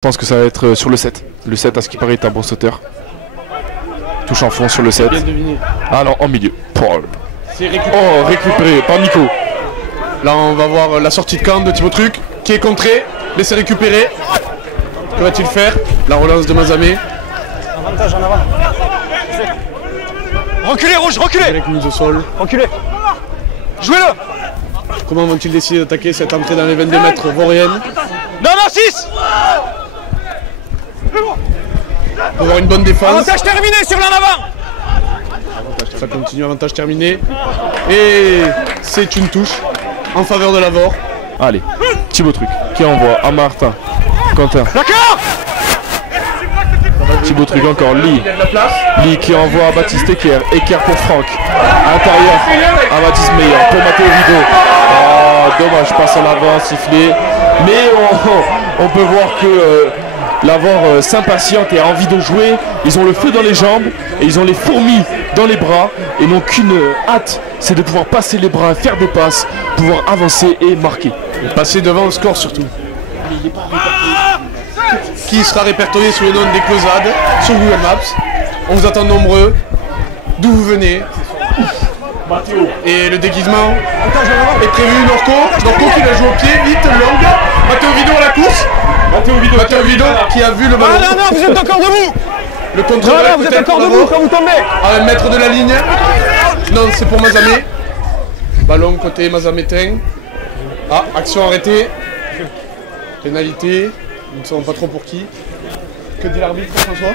Je pense que ça va être sur le 7. Le 7 à ce qui paraît est un bon sauteur. Touche en fond sur le 7. Ah non, en milieu. Oh, récupéré par Nico. Là on va voir la sortie de camp de Thibaut Truc qui est contré, laissé récupérer. Que va-t-il faire? La relance de Mazamé. Avantage en avant. Reculez rouge, reculez. Avec mise au sol. Reculez. Jouez-le. Comment vont-ils décider d'attaquer cette entrée dans les 22 mètres vorienne? Non, non, 6. Pour avoir une bonne défense. Avantage terminé sur l'en avant. Ça continue, avantage terminé. Et c'est une touche en faveur de Lavore. Allez, Thibaut Truc qui envoie à Martin. Quentin. D'accord. Thibaut Truc encore, Lee qui envoie à Baptiste Eker. Eker pour Franck. Intérieur à Baptiste Meyer pour Matteo Vido. Oh, dommage, passe en avant, sifflé. Mais on peut voir que Lavore s'impatiente et a envie de jouer. Ils ont le feu dans les jambes et ils ont les fourmis dans les bras et n'ont qu'une hâte, c'est de pouvoir passer les bras, faire des passes, pouvoir avancer et marquer. Et passer devant le score surtout. Qui sera répertorié sous le nom d'Eclosade sur Google Maps. On vous attend nombreux. D'où vous venez. Et le déguisement est prévu. Norco qui va jouer au pied, vite, longue. Matteo Vido à la course. Matteo Vido qui a vu le ballon. Ah non, non, vous êtes encore debout. Le contrôle. Non, non, vous êtes encore debout quand vous tombez. À 1 mètre de la ligne. Non, c'est pour Mazamé. Ballon côté Mazamétain. Ah, action arrêtée. Pénalité. Nous ne savons pas trop pour qui. Que dit l'arbitre, François?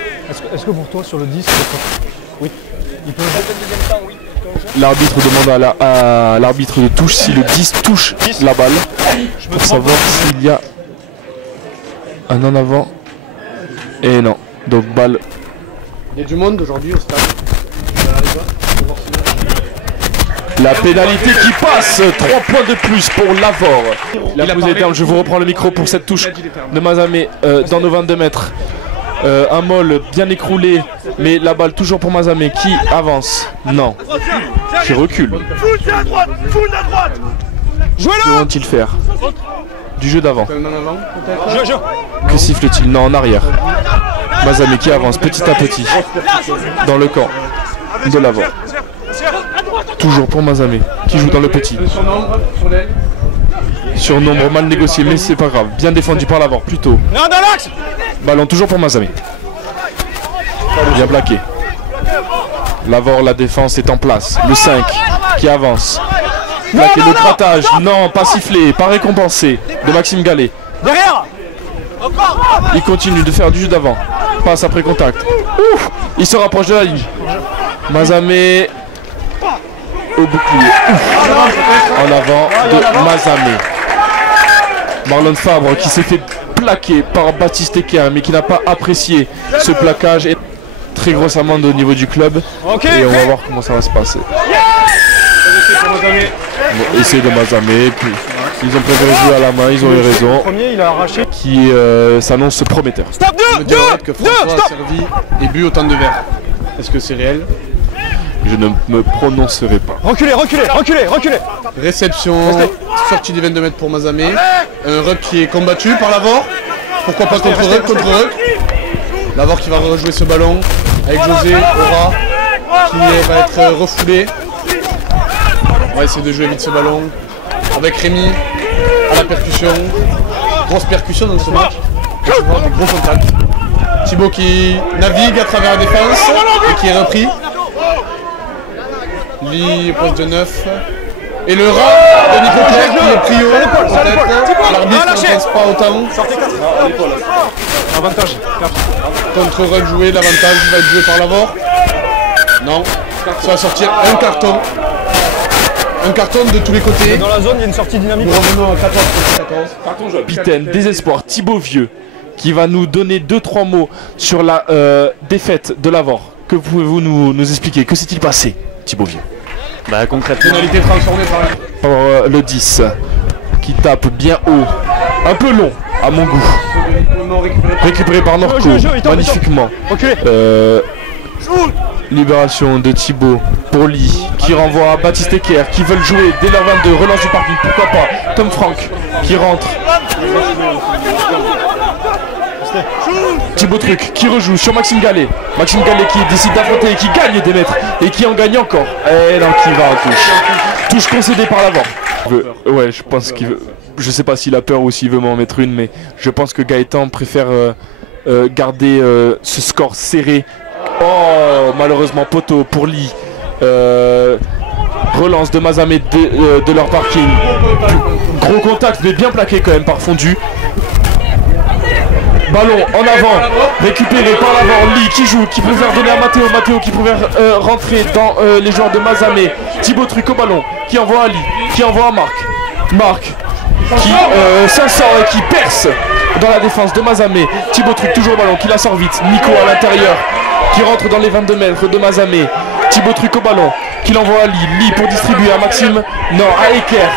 Est-ce que pour toi, sur le 10, oui, il peut jouer? L'arbitre demande à l'arbitre de touche si le 10 touche la balle pour savoir s'il y a un en avant. Et non, donc balle. Il y a du monde aujourd'hui au stade. La pénalité qui passe, 3 points de plus pour Lavore. Il a posé les termes, je vous reprends le micro pour cette touche de Mazamé dans nos 22 mètres. Un molle bien écroulé, mais la balle toujours pour Mazamé qui avance. Non, qui recule. Que vont-ils faire? Du jeu d'avant. Que siffle-t-il? Non, en arrière. Mazamé qui avance petit à petit dans le camp de Lavore. Toujours pour Mazamé qui joue dans le petit. Surnombre mal négocié, mais c'est pas grave. Bien défendu par Lavore, plutôt. Non, dans l'axe. Ballon toujours pour Mazamé. Bien plaqué. Lavore, la défense est en place. Le 5 qui avance. Plaqué, le grattage. Non, pas sifflé, pas récompensé. De Maxime Gallet. Derrière. Il continue de faire du jeu d'avant. Passe après contact. Ouf, il se rapproche de la ligne. Mazamé au bouclier. Ouf. En avant de Mazamé. Marlon Fabre qui s'est fait plaquer par Baptiste Eker mais qui n'a pas apprécié ce plaquage. Et très grosse amende au niveau du club. Et on va voir comment ça va se passer. Bon, essai de Mazamé. Puis ils ont préféré jouer à la main, ils ont eu raison. Premier, il a arraché. Qui s'annonce prometteur. Stop, que François a servi et bu autant de verres. Est-ce que c'est réel? Je ne me prononcerai pas. Reculez, reculez, reculez, reculez. Réception, sortie des 22 mètres pour Mazamé. Un ruck qui est combattu par Lavore. Pourquoi pas contre ruck, Lavore qui va rejouer ce ballon avec José, Aura, qui va être refoulé. On va essayer de jouer vite ce ballon. Avec Rémi à la percussion. Grosse percussion dans ce match. Des gros contacts. Thibaut qui navigue à travers la défense et qui est repris. Lee poste de 9. Et le rat de Nico qui est pris haut. L'arbitre ne pense pas autant. Avantage. Contre ruck joué, l'avantage va être joué par Lavore. Non. Ça va sortir un carton. Un carton de tous les côtés. Dans la zone, il y a une sortie dynamique. Nous revenons à 14. Carton jaune. Capitaine, désespoir, Thibaut Vieux, qui va nous donner 2-3 mots sur la défaite de Lavore. Que pouvez-vous nous expliquer? Que s'est-il passé, Thibaut Vieux? Bah concrètement, Pénalité transformée par Le 10, qui tape bien haut. Un peu long, à mon goût. Récupéré par Norco, magnifiquement. Libération de Thibaut pour Lee, qui renvoie à Baptiste Eker, qui veulent jouer dès la 22, relance du parking, pourquoi pas. Tom Frank, qui rentre. Thibaut Truc qui rejoue sur Maxime Gallet. Maxime Gallet qui décide d'affronter et qui gagne des mètres. Et qui en gagne encore. Et non, qui va en touche. Touche concédée par l'avant. Ouais, je pense qu'il veut. Je sais pas s'il a peur ou s'il veut m'en mettre une, mais je pense que Gaëtan préfère garder ce score serré. Oh, malheureusement, poteau pour Lee. Relance de Mazamé de leur parking. Gros contact, mais bien plaqué quand même par Fondu. Ballon en avant, récupéré par l'avant. Lee qui joue, qui préfère donner à Mathéo. Mathéo qui préfère rentrer dans les joueurs de Mazamé. Thibaut Truc au ballon, qui envoie à Lee, qui envoie à Marc. Marc qui s'insort et qui perce dans la défense de Mazamé. Thibaut Truc toujours au ballon, qui la sort vite. Nico à l'intérieur, qui rentre dans les 22 mètres de Mazamé. Thibaut Truc au ballon, qui l'envoie à Lee. Lee pour distribuer à Maxime. Non, à Eker.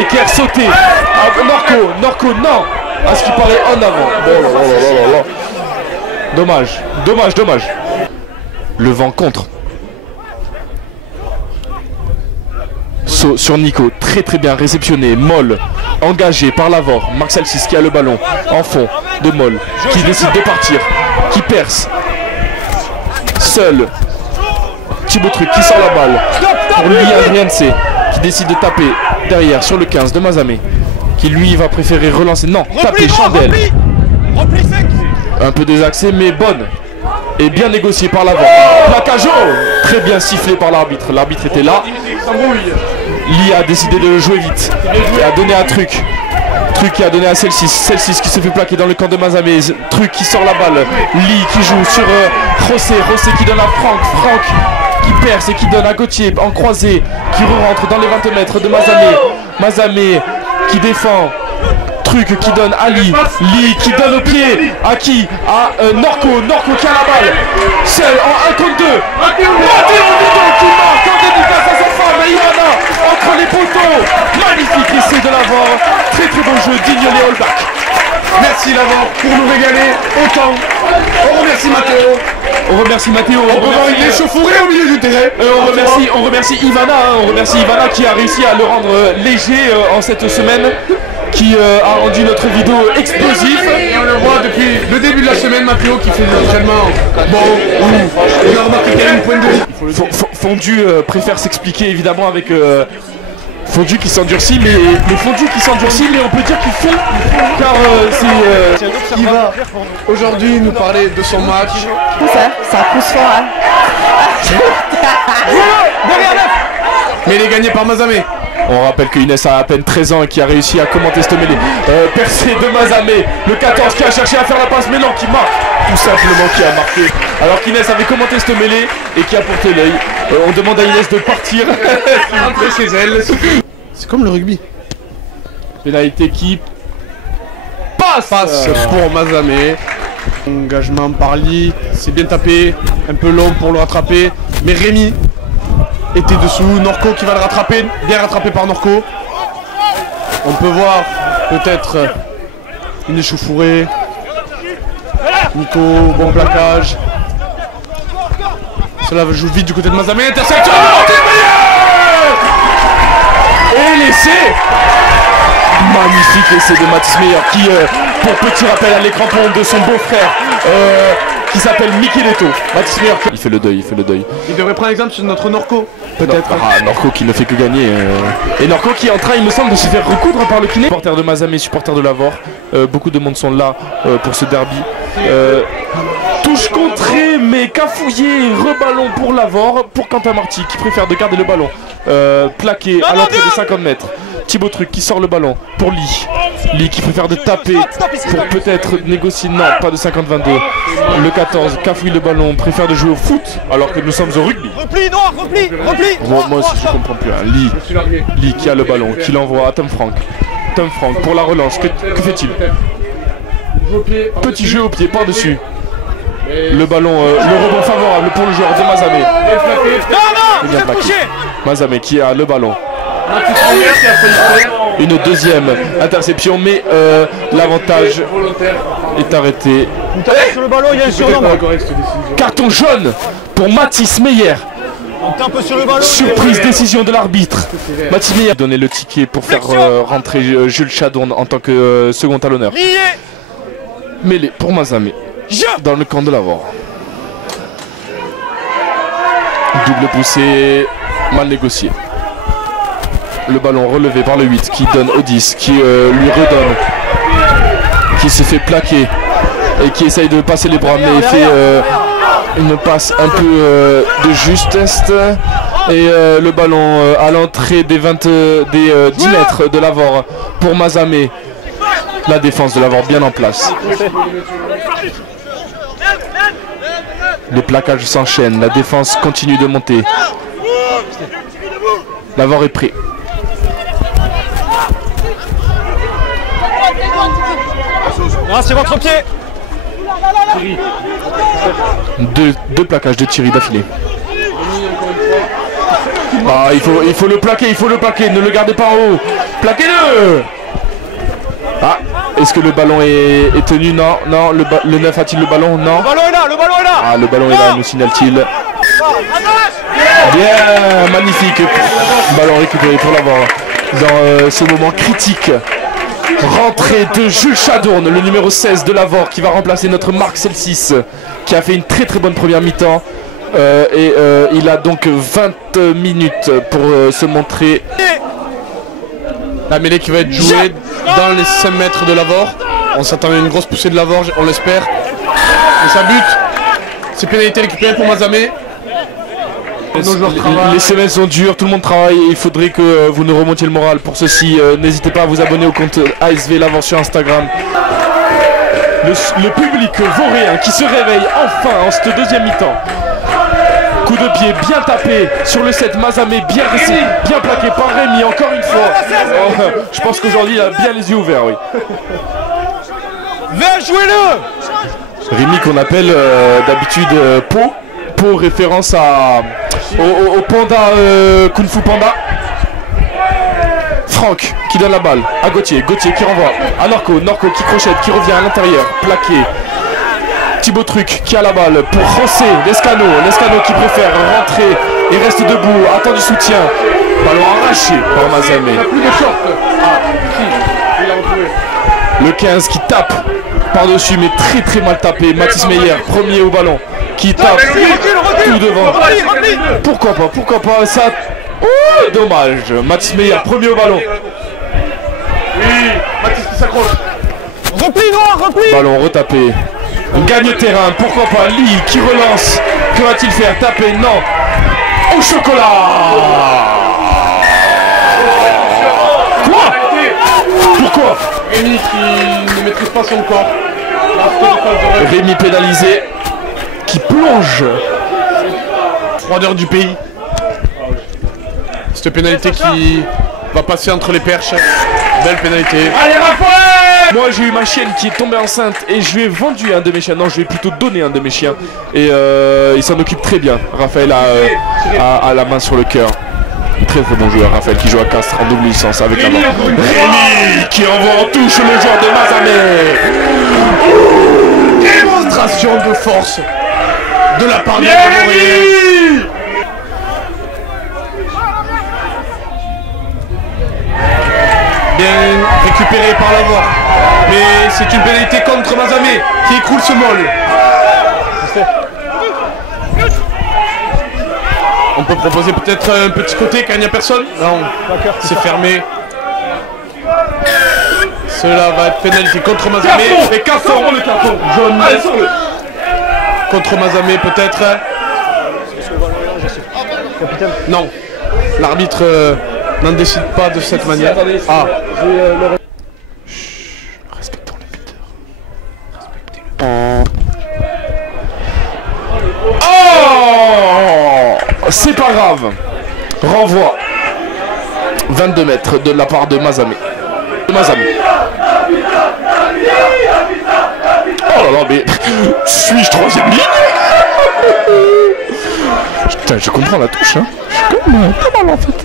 Eker sauté. À Norco. Norco, non. À ce qui paraît en avant. Dommage. Dommage, dommage. Le vent contre. Saut sur Nico. Très très bien réceptionné. Moll. Engagé par Lavore. Max Alcis qui a le ballon. En fond de Moll. Qui décide de partir. Qui perce. Seul. Thibaut Truc qui sort la balle pour lui Adriense qui décide de taper derrière sur le 15 de Mazamé qui lui va préférer relancer, non, taper Chandelle. Un peu désaxé mais bonne et bien négocié par l'avant. Plaquage, très bien sifflé par l'arbitre. L'arbitre était là. Lee a décidé de le jouer vite et a donné un Truc. Truc qui a donné à Celsis. Celsis qui se fait plaquer dans le camp de Mazamé. Truc qui sort la balle. Lee qui joue sur José. José qui donne à Franck. Franck qui perce et qui donne à Gauthier en croisé. Qui rentre dans les 20 mètres de Mazamé. Mazamé qui défend. Truc qui donne à Lee. Lee qui donne au pied. À qui? À Norco. Norco qui a la balle. Seul en 1 contre 2. Mathéo qui marque en dédicace à sa femme. Et Ivana entre les poteaux. Magnifique essai de l'avant. Très très bon jeu digne les Holbach. Merci l'avant pour nous régaler autant. On remercie Mathéo. On remercie Mathéo. On peut voir une échauffourée au milieu du terrain. On remercie Ivana. On remercie Ivana qui a réussi à le rendre léger en cette semaine. Qui a rendu notre vidéo explosif. Et on le voit depuis le début de la semaine, Mathéo qui fait des entraînements. Bon, on a remarqué qu'il y a une pointe de... Fondu préfère s'expliquer évidemment avec Fondu qui s'endurcit, mais Fondu qui s'endurcit, mais on peut dire qu'il fond car c'est qui va aujourd'hui nous parler de son match. Ça pousse fort, hein. Mais il est gagné par Mazamé. On rappelle que Inès a à peine 13 ans et qui a réussi à commenter cette mêlée. Percé de Mazamé, le 14 qui a cherché à faire la passe, mais non, qui marque. Tout simplement qui a marqué. Alors qu'Inès avait commenté cette mêlée et qui a porté l'œil. On demande à Inès de partir. Chez elle. C'est comme le rugby. Pénalité qui passe pour Mazamé. Engagement par Lee. C'est bien tapé. Un peu long pour le rattraper. Mais Rémi était dessous, Norco qui va le rattraper, bien rattrapé par Norco. On peut voir peut-être une échauffourée. Nico, bon plaquage. Cela joue vite du côté de Mazamé, interception. Et l'essai. Magnifique essai de Mathis Meyer qui, pour petit rappel à l'écran de son beau-frère, qui s'appelle Micheletto. Mathis Meyer, il fait le deuil, il fait le deuil. Il devrait prendre exemple sur notre Norco, peut-être. Norco qui ne fait que gagner. Et Norco qui est en train, il me semble, de se faire recoudre par le kiné. Supporters de Mazamé, supporters de Lavore. Beaucoup de monde sont là pour ce derby. Touche contrée, mais cafouillé. Reballon pour Lavore, pour Quentin Marty qui préfère de garder le ballon. Plaqué à l'entrée des 50 mètres. Thibaut Truc qui sort le ballon pour Lee. Lee qui préfère de taper pour peut-être négocier. Non, pas de 50-22. Le 14 cafouille le ballon, préfère de jouer au foot alors que nous sommes au rugby. Repli, noir, repli. Moi aussi je comprends plus. Hein. Lee qui a le ballon, qui l'envoie à Tom Frank. Tom Frank pour la relance. Que fait-il? Petit jeu au pied par-dessus. Le ballon, le rebond favorable pour le joueur de Mazamé. Bien plaqué. Mazamé qui a le ballon. Une deuxième interception, mais l'avantage est arrêté. Sur le ballon, il y a un surnom. Carton jaune pour Mathis Meyer. Surprise décision de l'arbitre. Mathis Meyer a donné le ticket pour faire rentrer Jules Chadon en tant que second talonneur. Mêlée pour Mazamé. Dans le camp de l'Avor. Double poussée, mal négocié. Le ballon relevé par le 8 qui donne au 10, qui lui redonne. Qui se fait plaquer et qui essaye de passer les bras, mais fait une passe un peu de justesse. Et le ballon à l'entrée des 10 mètres de l'Avor pour Mazamé. La défense de l'Avor bien en place. Les plaquages s'enchaînent, la défense continue de monter. L'Avor est prêt. Non, c'est votre pied. Deux plaquages de Thierry d'affilée. Ah, il faut le plaquer, ne le gardez pas en haut. Plaquez-le. Ah, est-ce que le ballon est tenu? Non, non, le 9 a-t-il le ballon? Non. Le ballon est là, le ballon est là. Ah, le ballon est là, nous signale-t-il. Bien, magnifique. Ballon récupéré pour l'Avor dans ce moment critique. Rentrée de Jules Chadourne, le numéro 16 de l'Avor, qui va remplacer notre Marc Celsis, qui a fait une très très bonne première mi-temps. Il a donc 20 minutes pour se montrer. La mêlée qui va être jouée dans les 5 mètres de l'Avor. On s'attend à une grosse poussée de l'Avor, on l'espère. Et ça bute. C'est pénalité récupérée pour Mazamé. Les semaines sont dures, tout le monde travaille et il faudrait que vous nous remontiez le moral. Pour ceci, n'hésitez pas à vous abonner au compte ASV l'Avor sur Instagram. Le public vauréen qui se réveille enfin en cette deuxième mi-temps. Coup de pied bien tapé sur le 7, Mazamé bien plaqué par Rémi encore une fois. Je pense qu'aujourd'hui il a bien les yeux ouverts, oui. Viens, jouez-le. Rémi qu'on appelle d'habitude Po, référence au panda Kung Fu Panda. Franck qui donne la balle à Gauthier qui renvoie à Norco qui crochette, qui revient à l'intérieur, plaqué. Thibaut Truc qui a la balle pour José Lescano qui préfère rentrer et reste debout, attend du soutien. Ballon arraché par Mazamé. Le 15 qui tape par-dessus mais très très mal tapé. Mathis Meyer, premier au ballon, qui tape tout devant. Pourquoi pas ça. Oh, dommage. Mathis Meyer, premier au ballon. Oui, Mathis qui s'accroche. Repli noir, repli. Ballon retapé. Gagne terrain, pourquoi pas. Lille qui relance. Que va-t-il faire? Taper? Non. Au chocolat. Quoi? Pourquoi? Rémi qui ne maîtrise pas son corps. Rémi pénalisé. Qui plonge. Froideur du pays. Cette pénalité qui va passer entre les perches. Belle pénalité. Allez Raphaël! Moi j'ai eu ma chienne qui est tombée enceinte et je lui ai vendu un de mes chiens. Non, je lui ai plutôt donné un de mes chiens. Et il s'en occupe très bien. Raphaël a la main sur le cœur. Très très bon joueur, Raphaël qui joue à Castres en double licence avec la main. Rémi qui envoie en touche le joueur de Mazamé. Démonstration de force de la part de bien récupéré par l'Avor. Mais c'est une pénalité contre Mazamé qui écroule ce mol. On peut proposer peut-être un petit côté quand il n'y a personne. Non, c'est fermé. Cela va être pénalité contre Mazamé. Et carton, le carton jaune. Contre Mazamé peut-être. Non, l'arbitre n'en décide pas de cette manière. Ah. Respectons le buteur. Oh, c'est pas grave. Renvoi. 22 mètres de la part de Mazamé. Oh là là, mais suis-je troisième ligne? Putain, je comprends la touche, hein. Je suis pas mal en fait.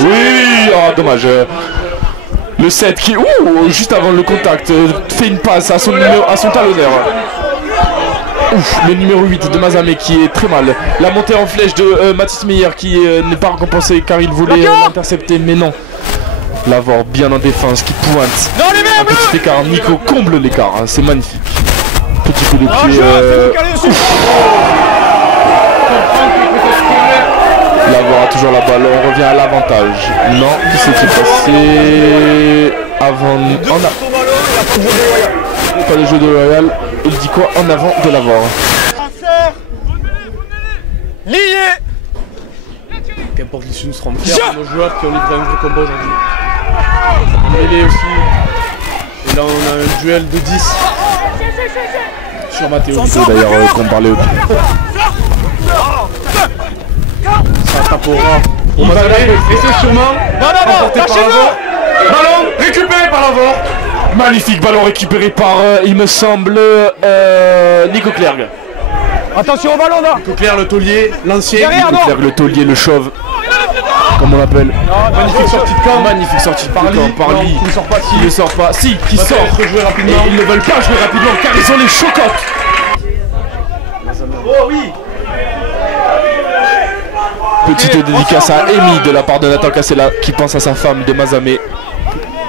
Oui, oh, dommage. Le 7 qui, juste avant le contact, fait une passe à son talonneur. Ouf, le numéro 8 de Mazamé qui est très mal. La montée en flèche de Mathis Meyer qui n'est pas récompensée car il voulait l'intercepter, mais non. L'Avor bien en défense qui pointe. Un petit écart. Nico comble l'écart. Hein, c'est magnifique. Petit coup de pied. L'Avor a toujours la balle. On revient à l'avantage. Non, qui s'est passé avant. Pas de jeu de Loyal. Il dit quoi en avant de l'Avor? Lié. Qu'importe l'issue, nous serons fiers de nos joueurs qui ont livré un vrai combat aujourd'hui. Mêlée aussi. Et là on a un duel de 10 sur Mathéo. C'est d'ailleurs qu'on parlait au Ça tape au rat. On va aller, et c'est sûrement emporté par l'Avor. Ballon récupéré par l'Avor. magnifique ballon récupéré par, il me semble, Nico Clerc. Attention au ballon là. Nico Clerc, le taulier, l'ancien. Nico Clerc, le taulier, le chauve. Comme on l'appelle. Magnifique sortie de camp. Magnifique sortie de camp par Lee. Qui ne sort pas. Il ne sort pas. Si, qui sort. Jouer rapidement. Et ils ne veulent pas jouer rapidement car ils ont les chocottes. Oh oui. Petite dédicace à Amy de la part de Nathan Cassella qui pense à sa femme de Mazamé.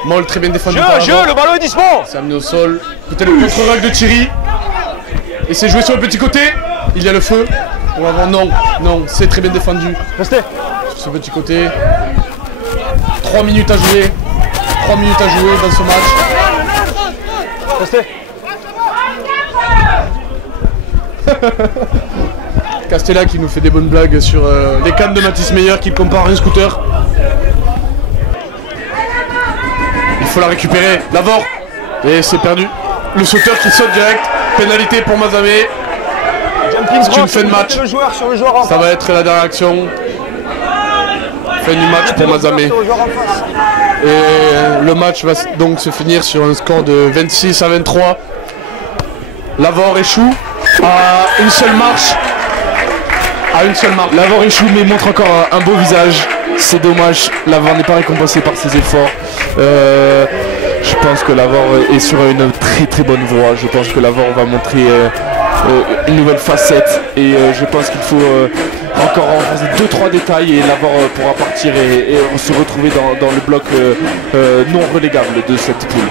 Moll très bien défendu par l'Avor. Le ballon est dispo. C'est amené au sol. Peut-être le contre-rack de Thierry. Et c'est joué sur le petit côté. Il y a le feu. Pour l'Avor, non. Non, c'est très bien défendu. Restez. Sur ce petit côté. 3 minutes à jouer. 3 minutes à jouer dans ce match. Restez. Castella qui nous fait des bonnes blagues sur les cannes de Mathis Meyer qui compare à un scooter. Il faut la récupérer. L'Avor. Et c'est perdu. Le sauteur qui saute direct. Pénalité pour Mazamé. C'est une fin de match. Ça va être la dernière action. Fin du match pour Mazamé. Et le match va donc se finir sur un score de 26 à 23. L'Avor échoue à une seule marche. L'Avor échoue mais montre encore un beau visage. C'est dommage, l'Avor n'est pas récompensé par ses efforts. Je pense que l'Avor est sur une très très bonne voie. Je pense que l'Avor va montrer une nouvelle facette. Et je pense qu'il faut encore renforcer 2-3 détails et l'Avor pourra partir et se retrouver dans le bloc non relégable de cette poule.